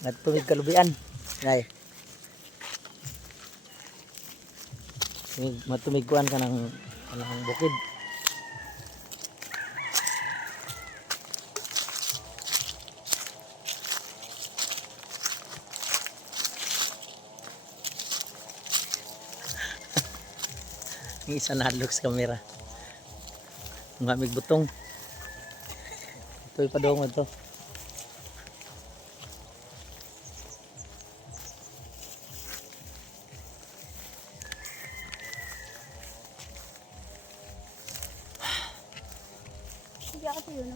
Nagtumig kalubian. Nay. Matumiguan ka ng bukid. Yung isa nahadlok sa camera. Mga may butong. Ito yung padong ito.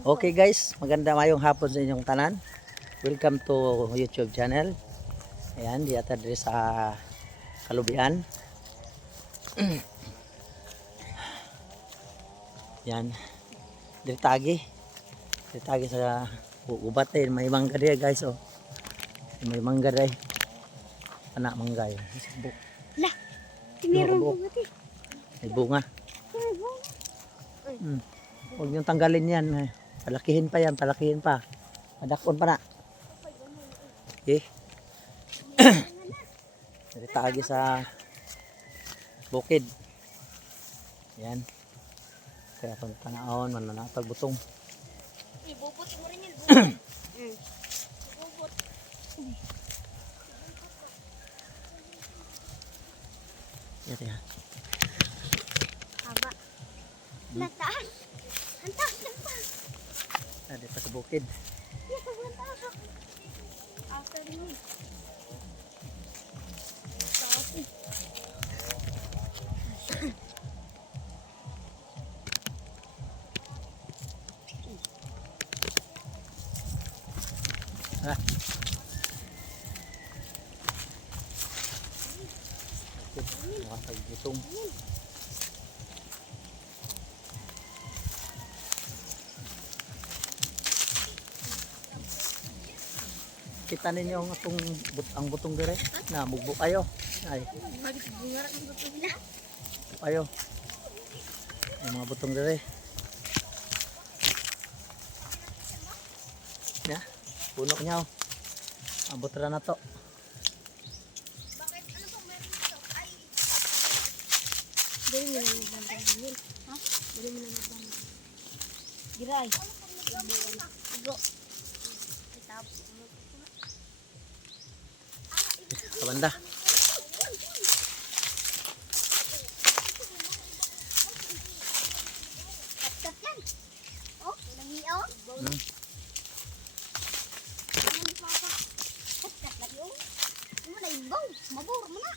Okay guys, maganda mayong hapon sa inyong tanan. Welcome to YouTube channel. Ayan, di ata diri sa Kalubian. Yan. Diri tagi. Diri tagi sa ubat eh. May mangga diri guys oh. May mangga diri. Anak mangga yun. Lah, meron bunga ti. May bunga. Huwag niyong tanggalin yan. Palakihin pa yan, palakihin pa. Padakon pa na. Okay. Diri tagi sa bukid. Yan. Kaya pag tanaon, mananatag butong. Ibubot mo rin yun. Ibubot. Yan yan. Haba. Lataan. Hantas lang pa. Dito pa sa bukid. Yes, hantas. Afternoon. Tapos. Ha? Nakasag butong. Kita ninyo ang butong dire na mugbo kayo. Ay, Magbunga ng butong na. ayo. Yung mga butong dire. Ya, puno niya oh. Abot ra na to. Bakit? Ano pong meron dito? Ay. Dali mo na magbantay din. Ha? Dali mo na magbantay. Giray. Igo. Tapos. Kabanda. Kat yan. Oh, nangiyaw. Ano pa pa? Kat lagi oh. Ano na ibaw? Mabur mo na.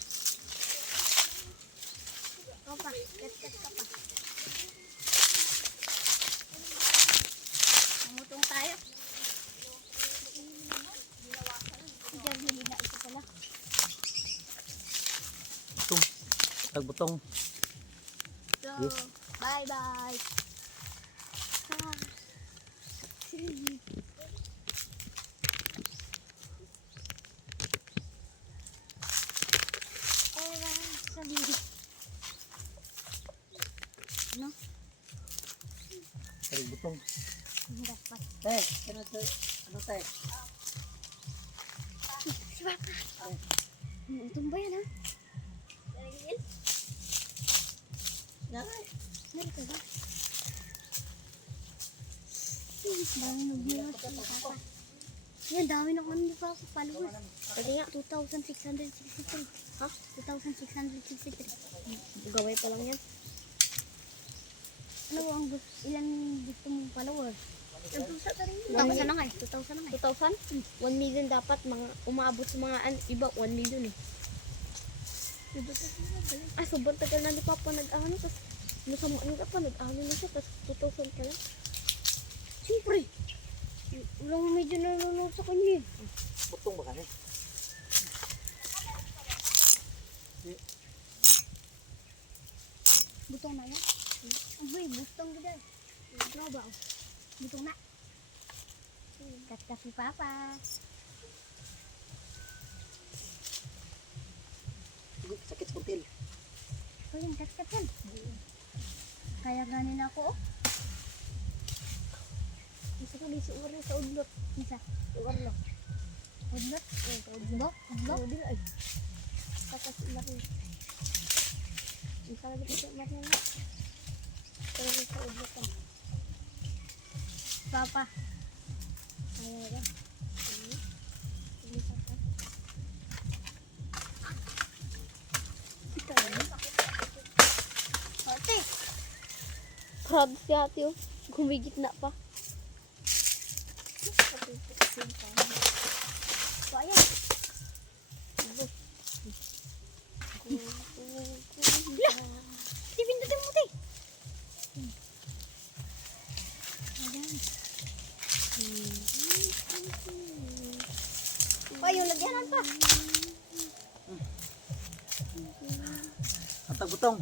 O pa, kat ka pa. Mamutong tayo. Diyan hindi na ito pala. Butong. Tag butong. So, Yes. bye-bye. Sige. Ano? Tag butong. Dapat. Ano te? Si Papa. Itong ba yan ha? Narito ba? Dami nagbilang si Papa. Yan, dami na kami pa ako followers. Pwede nga, 2,663. Ha? 2,663. Gaway pa lang yan. Ano ang ilan gusto mong followers? 2,000 na nga eh. 2,000 na nga eh. 2,000? 1 million dapat, mga umaabot sa mga iba, 1 million eh. Ay, sobrang tagal na ni Papa nag-ano, tapos nasamaan ka pa, nag-ano na siya, tapos 2,000 pa lang. Siyempre. Walang medyo nanonood sa kanya eh. Butong ba kani? Butong na yan. Uy, butong ko dyan. Grabe ako. Butong na. Kat ka si Papa. Sakit putil. Kaya kat yan. Kaya ganin ako oh. Isa ko di si Uri sa udlot. Isa. Si Urlo. Udlot. Udlot. Udlot. Udil ay. Tapos marin. Isa lagi sa marin na. Pero sa udlot ka. Papa. Ayaw ba? Ini saka. Kita ni. Ate. Crab si ate oh. Gumigit na pa. So, ayan. Pindutin mo, te. Ayan. Pa, yung lagyanan pa. Ang tagutong.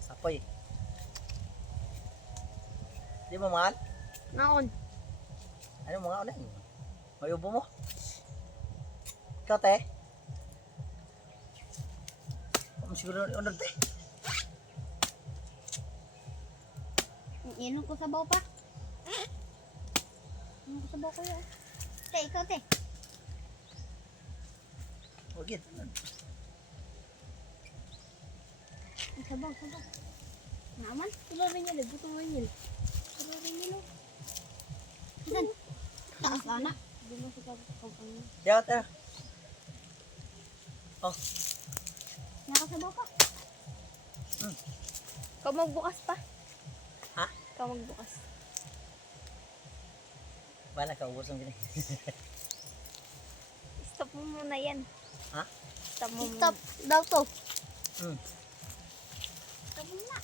Sapoy. Di mo mahal? Naon. Ano mga ulan? May ubo mo? Ikaw, te? Siguro unod, te. Inom ko sabaw pa. Inom ko sabaw ko yun. Te, ikaw, te. Huwag yun. Sabaw, sabaw. Naman? Tulo rin yan. Butong rin yan. Tulo rin yan oh. Saan? Taas, anak. Hindi mo sa kapag-kapag. Yaw, te. Oh, Nakasabaw pa. Ikaw magbukas pa. Ha? Ikaw magbukas. wala ka, ubos ang gini. Stop mo muna yan. Ha? Stop mo Stop daw to. Hmm. Stop mo na.